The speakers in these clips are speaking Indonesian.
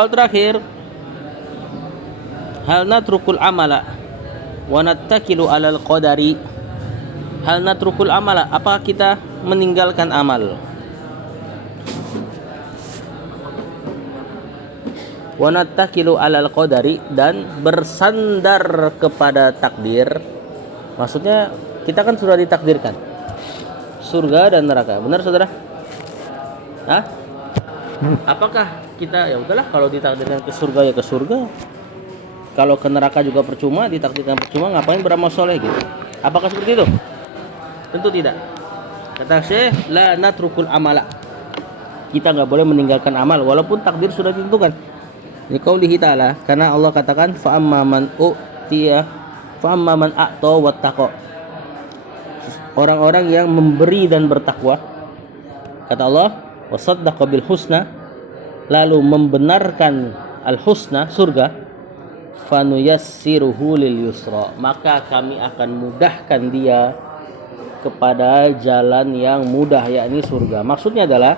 Hal terakhir, hal natrukul amala wa nattakilu alal qadari. Hal natrukul amala, apakah kita meninggalkan amal? Wa nattakilu alal qadari, dan bersandar kepada takdir. Maksudnya kita kan sudah ditakdirkan surga dan neraka, benar saudara? Hah? Apakah kita ya udahlah, kalau ditakdirkan ke surga ya ke surga, kalau ke neraka juga percuma, ditakdirkan percuma, ngapain beramal soleh gitu? Apakah seperti itu? Tentu tidak. Kata Syekh, la natrukul amala, kita nggak boleh meninggalkan amal walaupun takdir sudah ditentukan. Ini qaulihi ta'ala, karena Allah katakan fa amma man utiya fa amma man a'ta wattaqa, orang-orang yang memberi dan bertakwa. Kata Allah, wasaddaqa bil husna, lalu membenarkan al husna, surga, fanuyassiruhu lil yusra, maka kami akan mudahkan dia kepada jalan yang mudah, yakni surga. Maksudnya adalah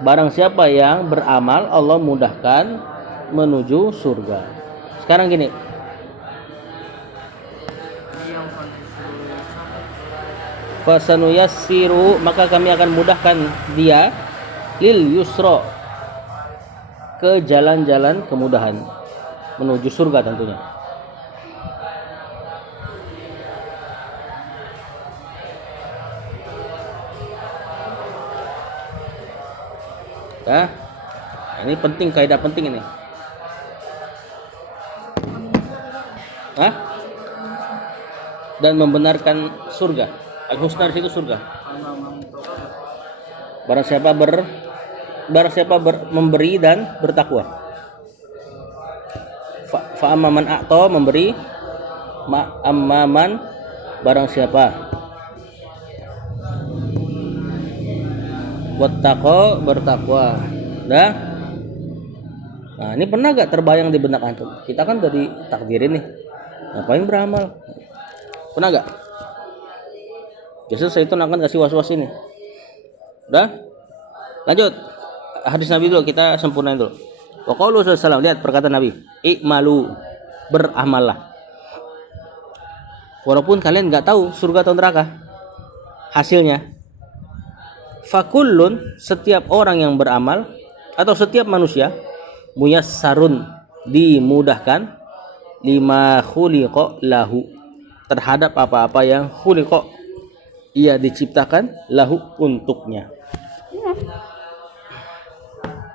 barang siapa yang beramal, Allah mudahkan menuju surga. Sekarang gini, fasanuyassiru, maka kami akan mudahkan dia lil yusra, ke jalan-jalan kemudahan menuju surga tentunya. Nah, ini penting, kaidah penting ini. Hah? Dan membenarkan surga. Al-husna itu surga. Barang siapa memberi dan bertakwa. Fa amman a'ta, memberi, ma amman, barang siapa wattaqa, bertakwa. Nah, ini pernah gak terbayang di benak antum? Kita kan udah ditakdirin nih, ngapain beramal? Pernah gak? Biasanya saya itu akan kasih was-was ini. Udah? Lanjut. Hadis Nabi dulu, kita sempurnain dulu. Wa qaulu sallallahu, lihat perkataan Nabi, i'malu, beramallah. Walaupun kalian nggak tahu surga atau neraka hasilnya. Fakullun, setiap orang yang beramal atau setiap manusia, muyassarun, dimudahkan, lima khuliqa lahu, terhadap apa-apa yang khuliqa, ia diciptakan, lahu, untuknya.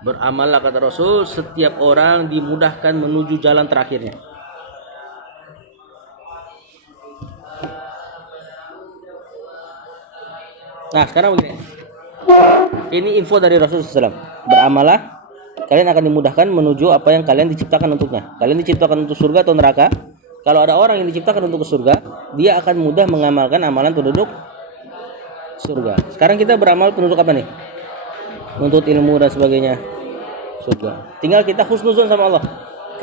Beramallah, kata Rasul, setiap orang dimudahkan menuju jalan terakhirnya. Nah, sekarang begini, ini info dari Rasulullah SAW. Beramallah, kalian akan dimudahkan menuju apa yang kalian diciptakan untuknya. Kalian diciptakan untuk surga atau neraka. Kalau ada orang yang diciptakan untuk ke surga, dia akan mudah mengamalkan amalan penduduk surga. Sekarang kita beramal penduduk apa nih? Menuntut ilmu dan sebagainya, surga. Tinggal kita husnuzon sama Allah,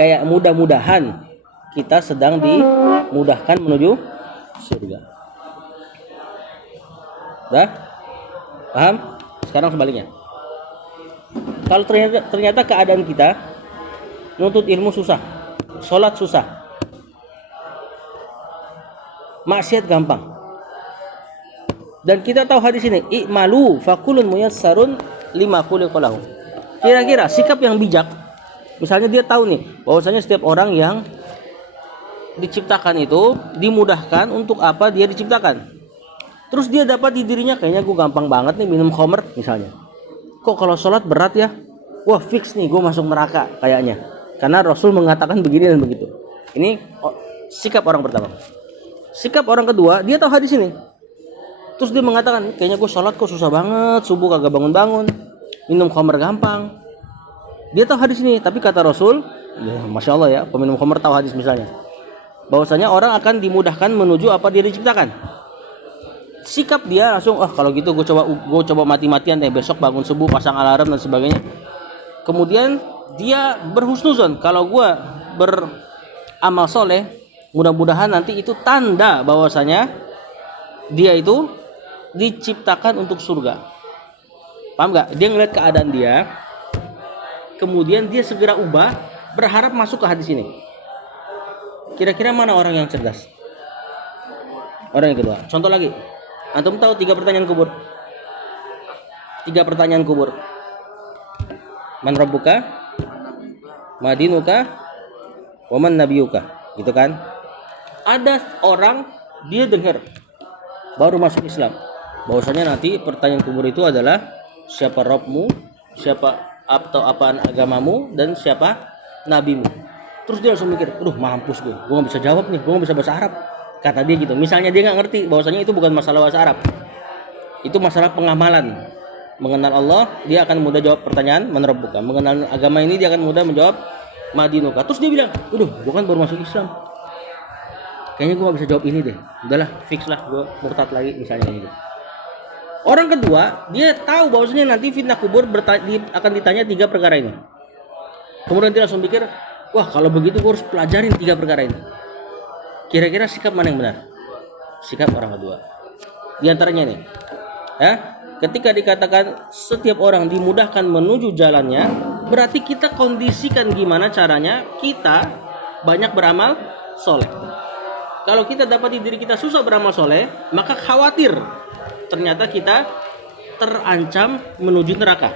kayak mudah-mudahan kita sedang dimudahkan menuju surga. Dah? Paham? Sekarang sebaliknya, kalau ternyata keadaan kita menuntut ilmu susah, sholat susah, maksiat gampang, dan kita tahu hadis ini, i'malu fakulun muyassarun lima khuliqa lahu. Kira-kira sikap yang bijak, misalnya dia tahu nih bahwasanya setiap orang yang diciptakan itu dimudahkan untuk apa dia diciptakan. Terus dia dapat di dirinya, kayaknya gue gampang banget nih minum khamr misalnya. Kok kalau sholat berat ya? Wah, fix nih gue masuk neraka kayaknya. Karena Rasul mengatakan begini dan begitu. Ini sikap orang pertama. Sikap orang kedua, dia tahu hadis ini. Terus dia mengatakan, kayaknya gue sholat kok susah banget, subuh kagak bangun-bangun, minum khamr gampang. Dia tahu hadis ini, tapi kata Rasul, ya masya Allah ya, peminum khamr tahu hadis misalnya, bahwasanya orang akan dimudahkan menuju apa dia diciptakan. Sikap dia langsung, kalau gitu gue coba mati-matian deh, besok bangun subuh pasang alarm dan sebagainya. Kemudian dia berhusnuzon, kalau gue beramal soleh, mudah-mudahan nanti itu tanda bahwasanya dia itu diciptakan untuk surga. Paham nggak? Dia ngeliat kemudian dia segera ubah, berharap masuk ke hadis ini. Kira-kira mana orang yang cerdas? Orang yang kedua. Contoh lagi. Antum tahu 3 pertanyaan kubur? 3 pertanyaan kubur. Man rabbuka? Madinuka? Waman nabiyuka? Gitu kan? Ada orang dia dengar baru masuk Islam. Bahwasanya nanti pertanyaan kubur itu adalah siapa Rabbmu, siapa atau apaan agamamu, dan siapa nabimu. Terus dia langsung mikir, aduh mampus gue gak bisa jawab nih, gue gak bisa bahasa Arab. Kata dia gitu. Misalnya dia gak ngerti bahwasanya itu bukan masalah bahasa Arab, itu masalah pengamalan. Mengenal Allah, dia akan mudah jawab pertanyaan man rabbuka. Mengenal agama ini dia akan mudah menjawab madinuka. Terus dia bilang, aduh gue kan baru masuk Islam, kayaknya gue gak bisa jawab ini deh, udahlah fix lah gue murtad lagi misalnya gitu. Orang kedua, dia tahu bahwasanya nanti fitnah kubur akan ditanya 3 perkara ini. Kemudian dia langsung pikir, wah kalau begitu gue harus pelajarin 3 perkara ini. Kira-kira sikap mana yang benar? Sikap orang kedua. Di antaranya nih, ya, ketika dikatakan setiap orang dimudahkan menuju jalannya, berarti kita kondisikan gimana caranya kita banyak beramal soleh. Kalau kita dapati diri kita susah beramal soleh, maka khawatir ternyata kita terancam menuju neraka.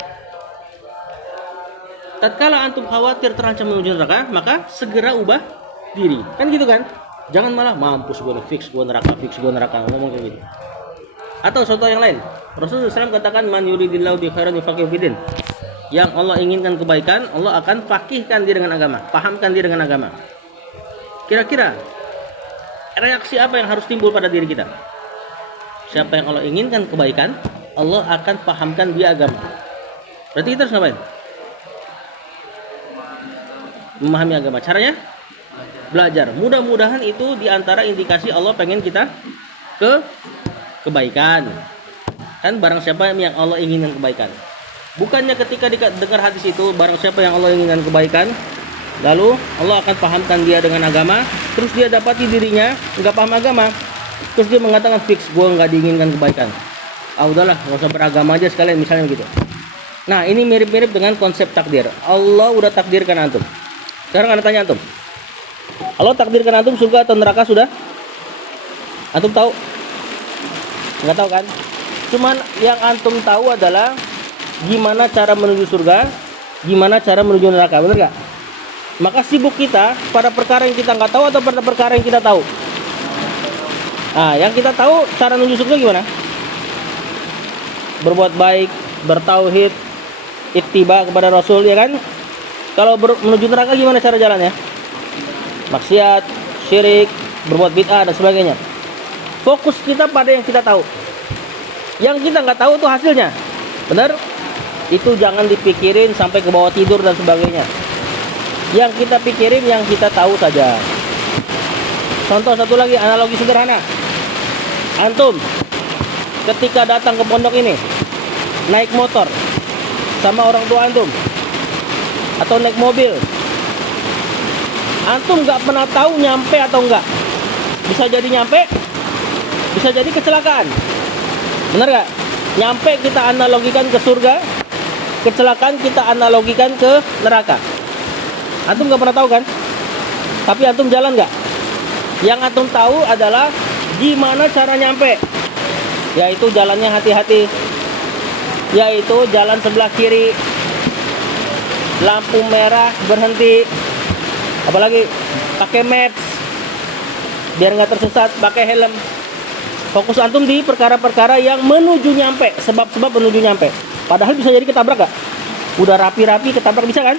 Tatkala antum khawatir terancam menuju neraka, maka segera ubah diri. Kan gitu kan? Jangan malah mampus gue fix gue neraka, ngomong kayak gitu. Atau contoh yang lain, Rasulullah SAW katakan man yuridillahu bi khairan yufaqihu fiddin. Yang Allah inginkan kebaikan, Allah akan fakihkan dia dengan agama, pahamkan dia dengan agama. Kira-kira reaksi apa yang harus timbul pada diri kita? Siapa yang Allah inginkan kebaikan, Allah akan pahamkan dia agama. Berarti kita harus ngapain? Memahami agama. Caranya? Belajar. Mudah-mudahan itu diantara indikasi Allah pengen kita ke kebaikan. Kan barang siapa yang Allah inginkan kebaikan. Bukannya ketika dengar hadis itu, barang siapa yang Allah inginkan kebaikan, lalu Allah akan pahamkan dia dengan agama, terus dia dapati dirinya nggak paham agama, terus dia mengatakan fix gue nggak diinginkan kebaikan. Udahlah nggak usah beragama aja sekalian, misalnya gitu. Nah ini mirip-mirip dengan konsep takdir. Allah udah takdirkan antum. Sekarang anda tanya antum, Allah takdirkan antum surga atau neraka sudah? Antum tahu? Nggak tahu kan? Cuman yang antum tahu adalah gimana cara menuju surga, gimana cara menuju neraka, bener gak? Maka sibuk kita pada perkara yang kita nggak tahu atau pada perkara yang kita tahu. Nah, yang kita tahu cara menuju surga gimana? Berbuat baik, bertauhid, ittiba kepada Rasul, ya kan? Kalau menuju neraka gimana cara jalannya? Maksiat, syirik, berbuat bid'ah dan sebagainya. Fokus kita pada yang kita tahu. Yang kita nggak tahu itu hasilnya, benar? Itu jangan dipikirin sampai ke bawah tidur dan sebagainya. Yang kita pikirin yang kita tahu saja. Contoh satu lagi, analogi sederhana. Antum ketika datang ke pondok ini naik motor sama orang tua antum atau naik mobil, antum nggak pernah tahu nyampe atau enggak. Bisa jadi nyampe, bisa jadi kecelakaan. Benar gak? Nyampe kita analogikan ke surga, kecelakaan kita analogikan ke neraka. Antum nggak pernah tahu kan? Tapi antum jalan nggak? Yang antum tahu adalah gimana cara nyampe, yaitu jalannya hati-hati, yaitu jalan sebelah kiri, lampu merah berhenti, apalagi pakai maps biar nggak tersesat, pakai helm. Fokus antum di perkara-perkara yang menuju nyampe, sebab-sebab menuju nyampe. Padahal bisa jadi ketabrak gak? Udah rapi-rapi ketabrak, bisa kan?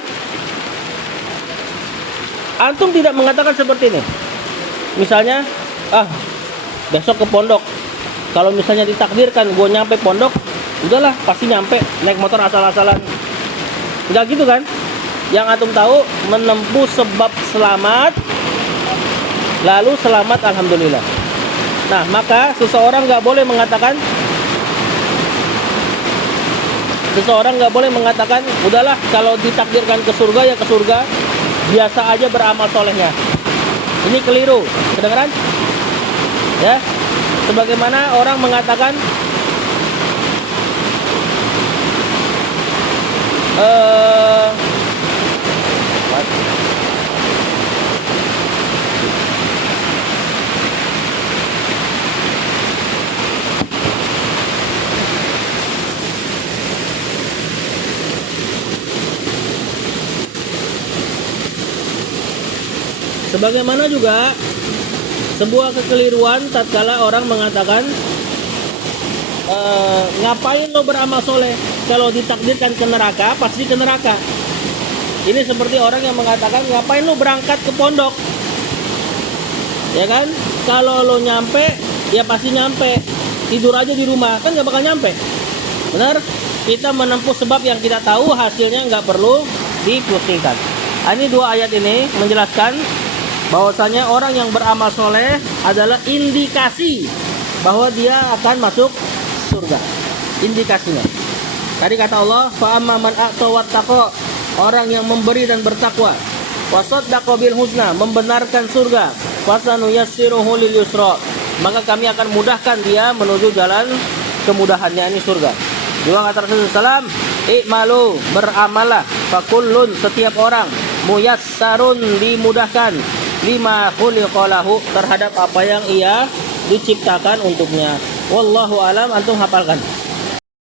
Antum tidak mengatakan seperti ini. Misalnya, besok ke pondok, kalau misalnya ditakdirkan gue nyampe pondok, udahlah pasti nyampe, naik motor asal-asalan. Enggak gitu kan? Yang antum tahu menempuh sebab selamat, lalu selamat alhamdulillah. Nah maka seseorang nggak boleh mengatakan udahlah kalau ditakdirkan ke surga ya ke surga, biasa aja beramal solehnya. Ini keliru, kedengeran? Ya, sebagaimana orang mengatakan Sebagaimana juga sebuah kekeliruan tatkala orang mengatakan ngapain lo beramal soleh, kalau ditakdirkan ke neraka pasti ke neraka. Ini seperti orang yang mengatakan ngapain lo berangkat ke pondok, ya kan, kalau lo nyampe ya pasti nyampe, tidur aja di rumah kan gak bakal nyampe. Benar, kita menempuh sebab yang kita tahu hasilnya nggak perlu dipusingkan. Ini dua ayat ini menjelaskan bahwasanya orang yang beramal soleh adalah indikasi bahwa dia akan masuk surga. Indikasinya. Tadi kata Allah, fa amma man a'ta wattaqa, orang yang memberi dan bertakwa, wa saddaqa bil husna, membenarkan surga, fasanuyassiruhu lil yusra, maka kami akan mudahkan dia menuju jalan kemudahannya, ini surga. Juga kata Rasulullah SAW, i'malu, beramalah, fakullun, setiap orang, muyassarun, dimudahkan, lima khuliqa lahu, terhadap apa yang ia diciptakan untuknya. Wallahu alam, antum hafalkan.